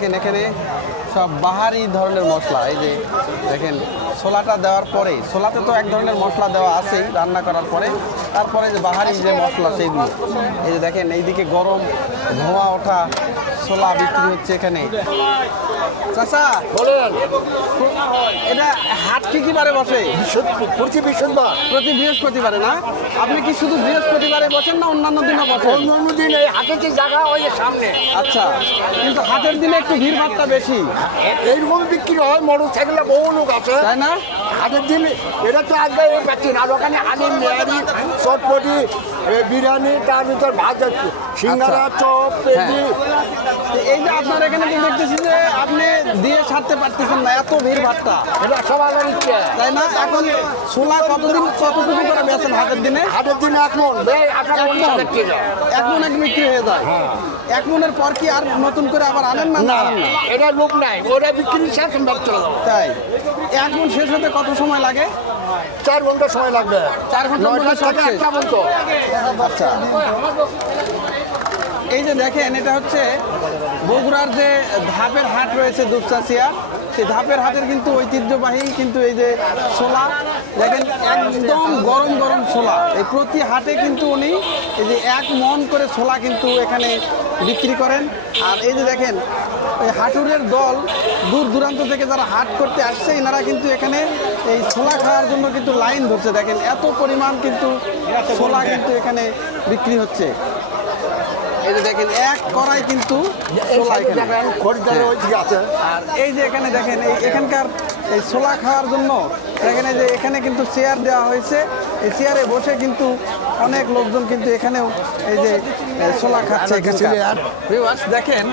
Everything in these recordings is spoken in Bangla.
দেখেন এখানে সব বাহারি ধরনের মশলা। এই যে দেখেন ছোলাটা দেওয়ার পরে, ছোলাতে তো এক ধরনের মশলা দেওয়া আছেই রান্না করার পরে, তারপরে যে বাহারি যে মশলা সেইগুলো। এই যে দেখেন এইদিকে গরম ধোঁয়া ওঠা ছোলা বিক্রি হচ্ছে এখানে। চাচা বলেন, এটা হাট কি বারে বসে? প্রতি বৃহস্পতিবার। প্রতি বৃহস্পতিবারে না? আপনি কি শুধু বৃহস্পতিবারে বসেন না অন্যান্য দিনও বসেন? অন্য দিন এই হাটের যে জায়গা ওই যে সামনে আচ্ছা, কিন্তু হাটের দিনে একটু ভিড় ভাড়টা বেশি, এইরকম বিক্রি হয়। মোটর সাইকেলে বহু লোক আছে তাই না? হাটের দিন এটা তো আগে পাচ্ছি না। আর ওখানে আলিম মেহারি চটপটি বিরিয়ানি, তার ভিতর ভাত, সিঙ্গারা, চপ, পেঁয়াজি। এই যে আপনার এখানে তো দেখতেছি যে আপনি দিয়ে ছাড়তে পারতেছেন না, এত ভিড় ভাড়টা, এটা সবার ইচ্ছে, তাই না? এখন ছোলা কতটুকু করে বেচেন হাটের দিনে? হাটের দিন এক মন এক মন এক বিক্রি হয়ে যায়। এক মনের পর কি আর নতুন করে আবার আনেন না? না, আনেন না, এটা লোক নাই, ওরা বিক্রি শেষ চলে যাবো। তাই এক মন শেষ হতে কত সময় লাগে? 4 ঘন্টা সময় লাগবে। 4 ঘন্টার মধ্যে সব শেষ। আচ্ছা, এই যে দেখেন এটা হচ্ছে বগুড়ার যে ধাপের হাট রয়েছে দুপচাচিয়া, সেই ধাপের হাটের কিন্তু ঐতিহ্যবাহী কিন্তু এই যে ছোলা দেখেন একদম গরম গরম ছোলা। এই প্রতি হাটে কিন্তু উনি এই যে 1 মন করে ছোলা কিন্তু এখানে বিক্রি করেন। আর এই যে দেখেন এই হাটুরের দল দূর দূরান্ত থেকে যারা হাট করতে আসছে এনারা কিন্তু এখানে এই ছোলা খাওয়ার জন্য কিন্তু লাইন ধরছে। দেখেন এত পরিমাণ কিন্তু ছোলা কিন্তু এখানে বিক্রি হচ্ছে। এই যে দেখেন এক কড়াই কিন্তু ছোলা এখানে। আর এই যে এখানে দেখেন এখানকার এই ছোলা খাওয়ার জন্য দেখেন এই যে এখানে কিন্তু চেয়ার দেওয়া হয়েছে। এই চেয়ারে বসে কিন্তু অনেক লোকজন কিন্তু এখানেও এই যে ছোলা খাচ্ছে। ভিউয়ার্স দেখেন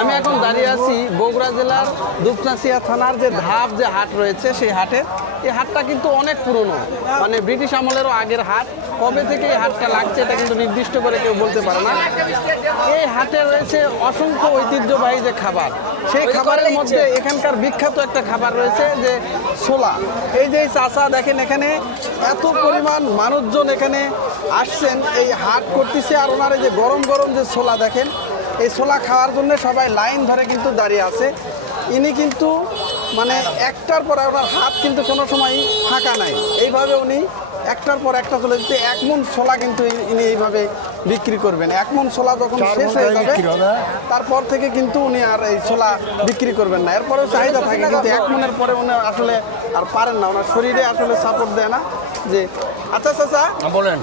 আমি এখন দাঁড়িয়ে আছি বগুড়া জেলার দুপচাচিয়া থানার যে ধাপ যে হাট রয়েছে সেই হাটে। এই হাটটা কিন্তু অনেক পুরনো, মানে ব্রিটিশ আমলেরও আগের হাট। কবে থেকে এই হাটটা লাগছে এটা কিন্তু নির্দিষ্ট করে কেউ বলতে পারে না। এই হাটে রয়েছে অসংখ্য ঐতিহ্যবাহী যে খাবার, সেই খাবারের মধ্যে এখানকার বিখ্যাত একটা খাবার রয়েছে যে ছোলা। এই যে চাচা দেখেন এখানে এত পরিমাণ মানুষজন এখানে আসছেন এই হাট করতেছে। আর ওনার এই যে গরম গরম যে ছোলা দেখেন, এই ছোলা খাওয়ার জন্য সবাই লাইন ধরে কিন্তু দাঁড়িয়ে আছে। ইনি কিন্তু মানে একটার পর ওনার হাত কিন্তু কোনো সময় ফাঁকা নাই, এইভাবে উনি একটার পর একটা চলে যেতে 1 মন ছোলা কিন্তু ইনি এইভাবে বিক্রি করবেন। 1 মন ছোলা যখন শেষ হয়ে যাবে তারপর থেকে কিন্তু উনি আর এই ছোলা বিক্রি করবেন না। এরপরেও চাহিদা থাকে, কিন্তু 1 মনের পরে উনি আসলে আর পারেন না, ওনার শরীরে আসলে সাপোর্ট দেয় না। যে আচ্ছা চাচা বলেন,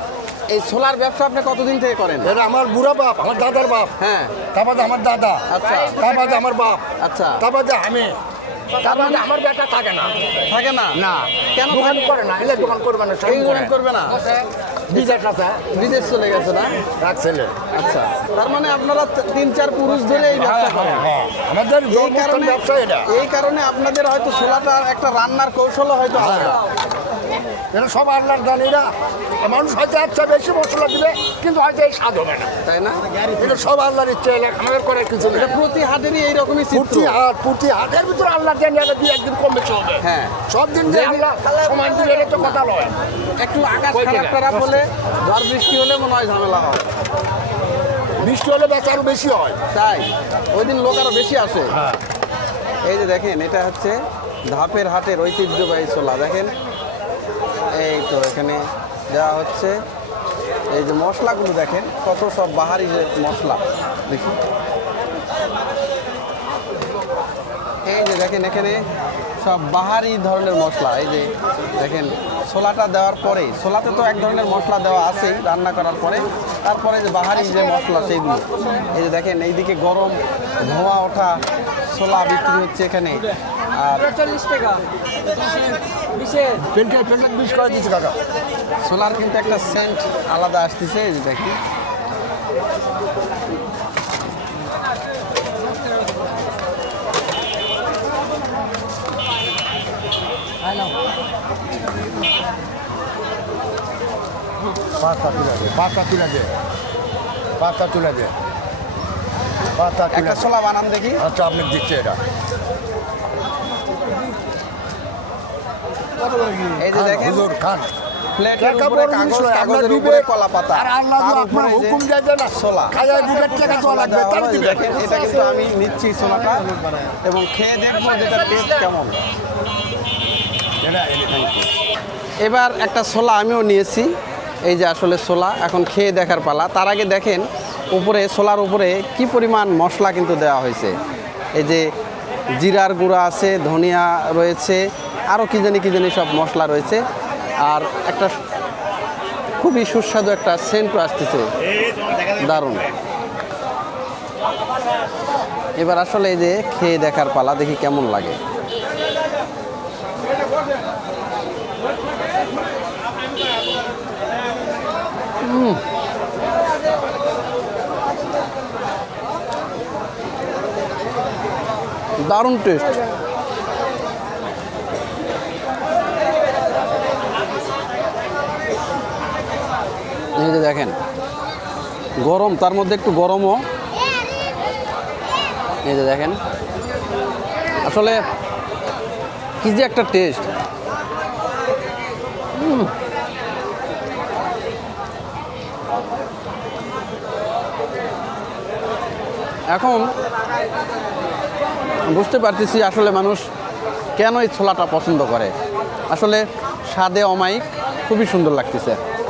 এই ছোলার ব্যবসা আপনি কতদিন থেকে করেন? এটা আমার বুড়া বাপ, আমার দাদার বাপ, হ্যাঁ, তারপরে আমার দাদা, আচ্ছা, তারপরে আমার বাপ, আচ্ছা, তারপরে আমি, তারপরে আমার বেটা থাকে না। থাকে না? না, কেন দোকান করে না, এলে দোকান করবে না, এই দোকান করবে না? বিদেশ আছে, বিদেশ চলে গেছে না? রাখছিলেন। আচ্ছা, তার মানে আপনারা 3-4 পুরুষ ধরে এই ব্যবসা করেন। আমাদের এই কারণে ব্যবসা এটা। এই কারণে আপনাদের হয়তো ছোলাটা একটা রান্নার কৌশলও হয়তো আলাদা। এটা সব আল্লাহর দান। এরা মানুষ হয়তো একটা বেশি মশলা দিবে, কিন্তু হয়তো এই স্বাদ হবে না, তাই না? এটা সব আল্লাহর ইচ্ছে, আমাদের করে কিছু নেই। এটা প্রতি হাটেরই এইরকমই চিত্র। প্রতি হাটের ভিতরে আল্লাহর দান, এটা 2-1 দিন কম বেশি হবে। হ্যাঁ, সব দিন যে আল্লাহ সমান দিলে এটা তো কথা নয়। একটু আকাশ খারাপ হলে, ঝড় বৃষ্টি হলে মনে হয় ঝামেলা হয়। বৃষ্টি হলে বেচা আরো বেশি হয়, তাই ওই দিন লোক আরো বেশি আসে। এই যে দেখেন এটা হচ্ছে ধাপের হাটের ঐতিহ্যবাহী ছোলা। দেখেন এই তো এখানে দেওয়া হচ্ছে এই যে মশলাগুলো, দেখেন কত সব বাহারি যে মশলা। দেখি এই যে দেখেন এখানে সব বাহারি ধরনের মশলা। এই যে দেখেন ছোলাটা দেওয়ার পরে, ছোলাতে তো এক ধরনের মশলা দেওয়া আছেই রান্না করার পরে, তারপরে যে বাহারি যে মশলা সেইগুলো। এই যে দেখেন এইদিকে গরম ধোঁয়া ওঠা ছোলা বিক্রি হচ্ছে এখানে। আর 40 টাকা বিশ করে দিচ্ছে কাকা। ছোলার কিন্তু একটা সেন্ট আলাদা আসতেছে। এই যে দেখি পাতা তুলে দে, পাতা তুলে দে, পাতা তুলে দে, পাতা তুলে একটা দে। ছোলা বানান দেখি। আচ্ছা, আপনি দিচ্ছে এটা। এই যে দেখেন হুজুর খান, প্লেটের টাকা উপরে বড় জিনিস কাগজ, নয়, আপনার কাগজের বিবেক উপরে কলা পাতা, আর আল্লাহ তার আপনার উপরে যে হুকুম দেয় না ছোলা। খাজার দুধের টাকা তো লাগবে ছোলা তার দেওয়া হলো, দিবেন। দেখেন এটা কিন্তু আমি নিচ্ছি ছোলাটা এবং খেয়ে দেখবো যেটা টেস্ট কেমন। এবার একটা ছোলা আমিও নিয়েছি, এই যে আসলে ছোলা, এখন খেয়ে দেখার পালা। তার আগে দেখেন উপরে ছোলার উপরে কি পরিমাণ মশলা কিন্তু দেওয়া হয়েছে। এই যে জিরার গুঁড়া আছে, ধনিয়া রয়েছে, আরও কি জানি সব মশলা রয়েছে। আর একটা খুবই সুস্বাদু একটা সেন্টও আসতেছে, দারুণ। এবার আসলে এই যে খেয়ে দেখার পালা, দেখি কেমন লাগে। দারুণ টেস্ট। এই যে দেখেন গরম, তার মধ্যে একটু গরমও। এই যে দেখেন আসলে কি যে একটা টেস্ট। এখন বুঝতে পারতেছি আসলে মানুষ কেন এই ছোলাটা পছন্দ করে। আসলে স্বাদে অমায়িক, খুবই সুন্দর লাগতেছে।